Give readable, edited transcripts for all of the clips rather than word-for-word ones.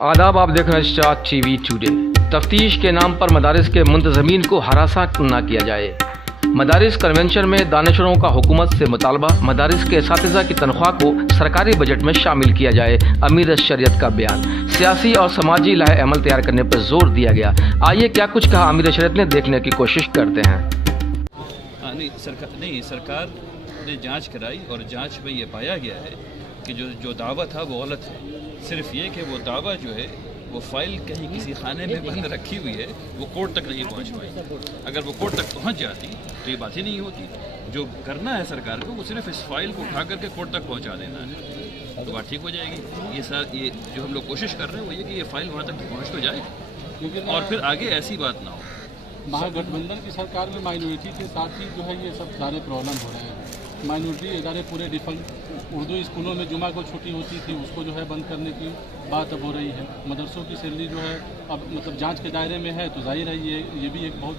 आदाब, आप देख रहे हैं स्टार टीवी टुडे। तफ्तीश के नाम पर मदारिस के मुंतज़मीन को हरासा न किया जाए। मदारिस कन्वेंशन में दानिशवरों का हुकूमत से मुतालबा, मदारिस के असातिज़ा की तनख्वाह को सरकारी बजट में शामिल किया जाए। अमीर शरीयत का बयान। सियासी और समाजी लाहे अमल तैयार करने पर जोर दिया गया। आइए क्या कुछ कहा अमीर शरीयत ने, देखने की कोशिश करते हैं। सरकार ने जांच कराई और जांच में ये पाया गया है कि जो दावा था वो गलत है। सिर्फ ये कि वो दावा जो है वो फाइल कहीं किसी खाने में बंद रखी हुई है, वो कोर्ट तक नहीं पहुंच पाई। अगर वो कोर्ट तक पहुंच जाती तो ये बात ही नहीं होती। जो करना है सरकार को वो सिर्फ इस फाइल को उठा करके कोर्ट तक पहुंचा देना है, तो बात ठीक हो जाएगी। ये जो हम लोग कोशिश कर रहे हैं वो ये कि ये फाइल वहाँ तक पहुँच तो जाए और फिर आगे ऐसी बात ना हो। महागठबंधन की सरकार में माइनॉरिटी के साथ ही जो है ये सब सारे प्रॉब्लम हो रहे हैं। माइनॉरिटी इदारे पूरे डिफॉल्ट, उर्दू स्कूलों में जुमा को छुट्टी होती थी उसको जो है बंद करने की बात अब हो रही है। मदरसों की सैलरी जो है अब मतलब जांच के दायरे में है, तो जाहिर है ये भी एक बहुत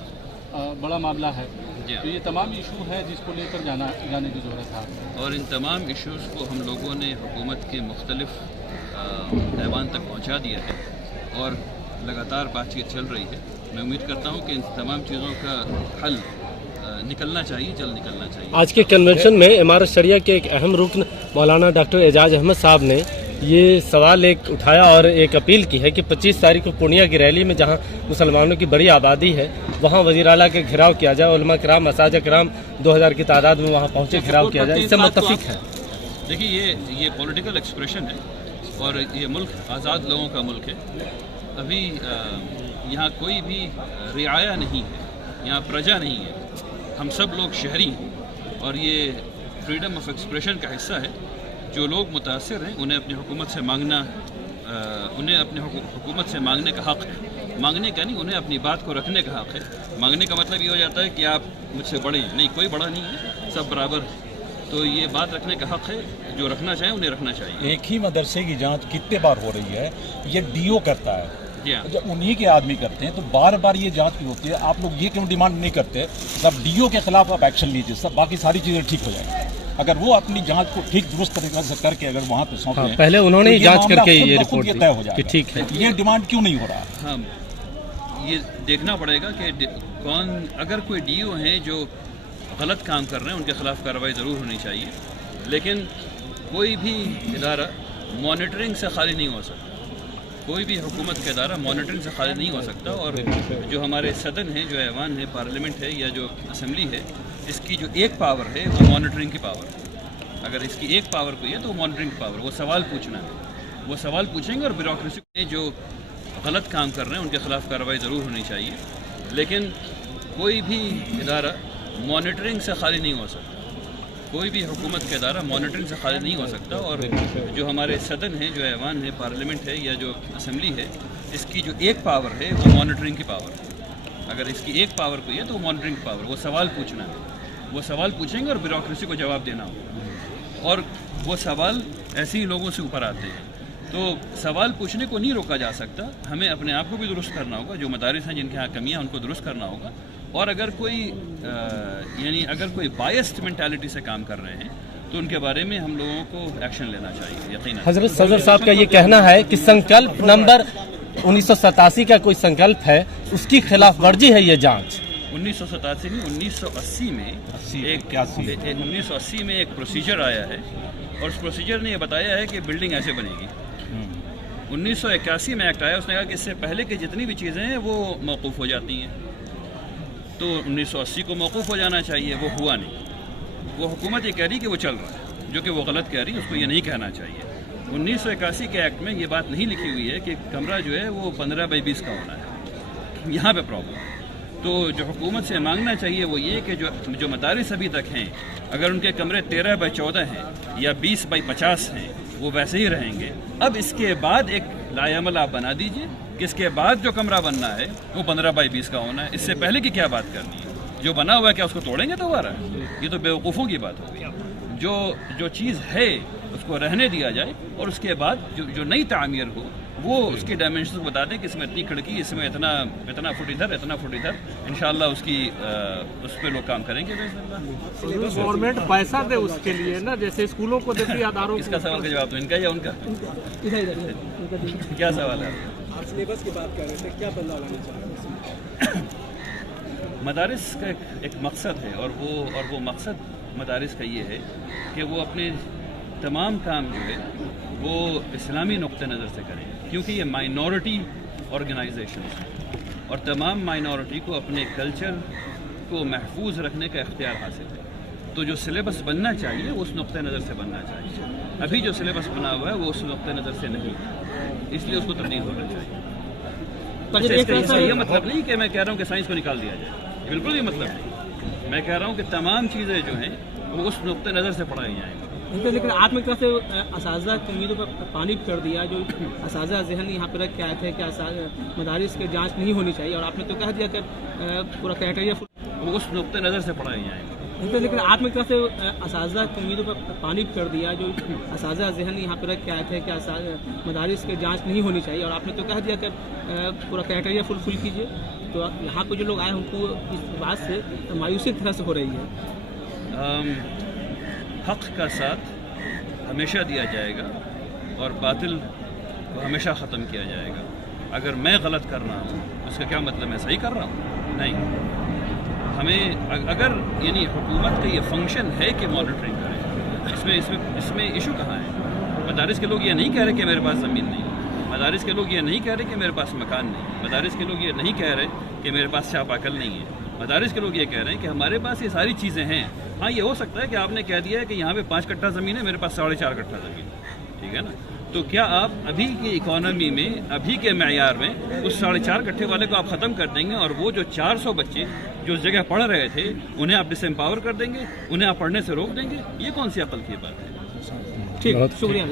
बड़ा मामला है। तो ये तमाम इशू है जिसको लेकर जाने की ज़रूरत है। और इन तमाम इश्यूज़ को हम लोगों ने हुकूमत के मुख्तलिफ ऐवान तक पहुँचा दिया है और लगातार बातचीत चल रही है। मैं उम्मीद करता हूँ कि इन तमाम चीज़ों का हल निकलना चाहिए, जल्द निकलना चाहिए। आज के कन्वेंशन में इमारत शरिया के एक अहम रुकन मौलाना डॉक्टर एजाज अहमद साहब ने ये सवाल एक उठाया और एक अपील की है कि 25 तारीख को पूर्णिया की रैली में जहां मुसलमानों की बड़ी आबादी है वहां वज़ीर आला के घेराव किया जाए। उलमा किराम, मसाजिद किराम 2000 की तादाद में वहां पहुंचे, घेराव किया जाए। इससे मुत्तफिक है। देखिए, ये पॉलिटिकल एक्सप्रेशन है और ये मुल्क आज़ाद लोगों का मुल्क है। अभी यहाँ कोई भी रियाया नहीं है, यहाँ प्रजा नहीं है, हम सब लोग शहरी हैं और ये फ्रीडम ऑफ एक्सप्रेशन का हिस्सा है। जो लोग मुतासर हैं उन्हें अपनी हुकूमत से मांगना, उन्हें अपनी हुकूमत से मांगने का हक़ है। मांगने का नहीं, उन्हें अपनी बात को रखने का हक़ है। मांगने का मतलब ये हो जाता है कि आप मुझसे बड़े हैं, नहीं, कोई बड़ा नहीं है, सब बराबर है। तो ये बात रखने का हक़ है, जो रखना चाहे उन्हें रखना चाहिए। एक ही मदरसे की जांच कितने बार हो रही है, ये डीओ करता है, जब उन्हीं के आदमी करते हैं तो बार बार ये जांच क्यों होती है? आप लोग ये क्यों डिमांड नहीं करते सब डीओ के खिलाफ आप एक्शन लीजिए, सब बाकी सारी चीज़ें ठीक हो जाएंगी। अगर वो अपनी जांच को ठीक दुरुस्त तरीके से करके अगर वहाँ पे सौंप दें, पहले उन्होंने ही जांच करके ये रिपोर्ट तय हो जाएगा कि ठीक है। ये डिमांड क्यों नहीं हो रहा? हाँ, ये देखना पड़ेगा कि कौन, अगर कोई डीओ हैं जो गलत काम कर रहे हैं उनके खिलाफ कार्रवाई ज़रूर होनी चाहिए, लेकिन कोई भी इदारा मॉनिटरिंग से खाली नहीं हो सकता। कोई भी हुकूमत का इदारा मॉनिटरिंग से खाली नहीं हो सकता। और जो हमारे सदन है, जो ऐवान है, पार्लियामेंट है या जो असम्बली है, इसकी जो एक पावर है वो मॉनिटरिंग की पावर है। अगर इसकी एक पावर कोई है तो वो मॉनिटरिंग की पावर, वो सवाल पूछना है, वो सवाल पूछेंगे और ब्यूरोक्रेसी में जो गलत काम कर रहे हैं उनके खिलाफ कार्रवाई ज़रूर होनी चाहिए, लेकिन कोई भी इदारा मॉनिटरिंग से खाली नहीं हो सकता। कोई भी हुकूमत का इदारा मॉनिटरिंग से खाली नहीं हो सकता। और जो हमारे सदन है, जो ऐवान है, पार्लियामेंट है या जो असम्बली है, इसकी जो एक पावर है वो मॉनिटरिंग की पावर है। अगर इसकी एक पावर कोई है तो वो मॉनिटरिंग की पावर, वो सवाल पूछना है, वो सवाल पूछेंगे और ब्यूरोक्रेसी को जवाब देना होगा। और वो सवाल ऐसे ही लोगों से ऊपर आते हैं, तो सवाल पूछने को नहीं रोका जा सकता। हमें अपने आप को भी दुरुस्त करना होगा। जो मदारिस हैं जिनके यहाँ कमियाँ उनको दुरुस्त करना होगा। और अगर कोई अगर कोई बायस्ड मेंटालिटी से काम कर रहे हैं तो उनके बारे में हम लोगों को एक्शन लेना चाहिए, यकीनन। हजरत सदर साहब का ये कहना है कि संकल्प नंबर 1987 का कोई संकल्प है, उसकी खिलाफ वर्जी है ये जांच। 1987 नहीं, 1980 में एक प्रोसीजर आया है और उस प्रोसीजर ने यह बताया है कि बिल्डिंग ऐसे बनेगी। 1981 में एक्ट आया, उसने कहा कि इससे पहले की जितनी भी चीज़ें हैं वो मौकूफ़ हो जाती हैं। तो 1980 को मौकूफ़ हो जाना चाहिए, वो हुआ नहीं। वो हुकूमत ये कह रही कि वो चल रहा है, जो कि वो गलत कह रही है, उसको ये नहीं कहना चाहिए। 1981 के एक्ट में ये बात नहीं लिखी हुई है कि कमरा जो है वो 15 बाई 20 का होना है। यहाँ पे प्रॉब्लम है। तो जो हुकूमत से मांगना चाहिए वो ये कि जो मदारिस अभी तक हैं, अगर उनके कमरे 13 बाई 14 हैं या 20 बाई 50 हैं, वो वैसे ही रहेंगे। अब इसके बाद एक लायामल आप बना दीजिए कि इसके बाद जो कमरा बनना है वो 15 बाई 20 का होना है। इससे पहले की क्या बात करनी है? जो बना हुआ है क्या उसको तोड़ेंगे दोबारा? ये तो बेवकूफ़ों की बात होगी। जो चीज़ है उसको रहने दिया जाए और उसके बाद जो नई तामीर हो وہ اس کی ڈائمینشنز بتا دیں کہ اس میں اتنی کھڑکی، اس میں اتنا فٹ ادھر، اتنا فٹ ادھر، انشاءاللہ اس پہ لوگ کام کریں گے باذن اللہ۔ گورنمنٹ پیسہ دے اس کے لیے نا، جیسے اسکولوں کو دیتی ہے، اداروں اس کا سوال کا جواب تو ان کا یا ان کا؟ کیا سوال ہے؟ سلیبس کی بات کر رہے تھے، کیا بدلاؤ لانا چاہیے؟ مدارس کا ایک مقصد ہے، اور وہ مقصد مدارس کا یہ ہے کہ وہ اپنے تمام کام جو ہے وہ اسلامی نقطہ نظر سے کریں، کیونکہ یہ مائنورٹی آرگنائزیشنز ہیں اور تمام مائنورٹی کو اپنے کلچر کو محفوظ رکھنے کا اختیار حاصل ہے۔ تو جو سلیبس بننا چاہیے وہ اس نقطہ نظر سے بننا چاہیے۔ ابھی جو سلیبس بنا ہوا ہے وہ اس نقطہ نظر سے نہیں ہے، اس لیے اس کو تردید ہونا چاہیے۔ اس کا یہ مطلب نہیں کہ میں کہہ رہا ہوں کہ سائنس کو نکال دیا جائے، بالکل یہ مطلب نہیں۔ میں کہہ رہا ہوں کہ تمام چیزیں جو ہیں وہ اس نقطہ نظر سے پڑھائی جائیں۔ لیکن آپ نے طرف سے اساتذہ کی امیدوں پر پانی کر دیا، جو اساتذہ ذہن یہاں پہ رکھ کے آئے تھے کہ مدارس کی جانچ نہیں ہونی چاہیے، اور آپ نے تو کہہ دیا کہ پورا کرائٹیریا وہ اس نقطہ نظر سے پڑھائی جائیں۔ لیکن آپ نے طرف سے اساتذہ کی امیدوں پر پانی کر دیا، جو اساتذہ ذہن یہاں پہ رکھ کے آئے تھے کہ مدارس کی جانچ نہیں ہونی چاہیے، اور آپ نے تو کہہ دیا کہ پورا کرائٹیریا فل کیجیے۔ تو یہاں پہ جو لوگ آئے ہیں ان کو اس بات سے مایوسی طرح سے ہو رہی ہے۔ حق کا ساتھ ہمیشہ دیا جائے گا اور باطل کو ہمیشہ ختم کیا جائے گا۔ اگر میں غلط کر رہا ہوں اس کا کیا مطلب میں صحیح کر رہا ہوں؟ نہیں، ہمیں اگر یعنی حکومت کا یہ فنکشن ہے کہ مانیٹرنگ کرے، اس میں ایشو کہاں ہے؟ مدارس کے لوگ یہ نہیں کہہ رہے کہ میرے پاس زمین نہیں، مدارس کے لوگ یہ نہیں کہہ رہے کہ میرے پاس مکان نہیں، مدارس کے لوگ یہ نہیں کہہ رہے کہ میرے پاس چاپاکل نہیں ہے، مدارس کے لوگ یہ کہہ رہے ہیں کہ ہمارے پاس یہ ساری چیزیں ہیں۔ ہاں یہ ہو سکتا ہے کہ آپ نے کہہ دیا ہے کہ یہاں پہ 5 کٹھا زمین ہے، میرے پاس 4.5 کٹھا زمین ہے، ٹھیک ہے نا؟ تو کیا آپ ابھی کی اکانومی میں، ابھی کے معیار میں اس 4.5 کٹھے والے کو آپ ختم کر دیں گے، اور وہ جو 400 بچے جو اس جگہ پڑھ رہے تھے انہیں آپ ڈس امپاور کر دیں گے، انہیں آپ پڑھنے سے روک دیں گے؟ یہ کون سی عقل کی بات ہے؟ ٹھیک، شکریہ۔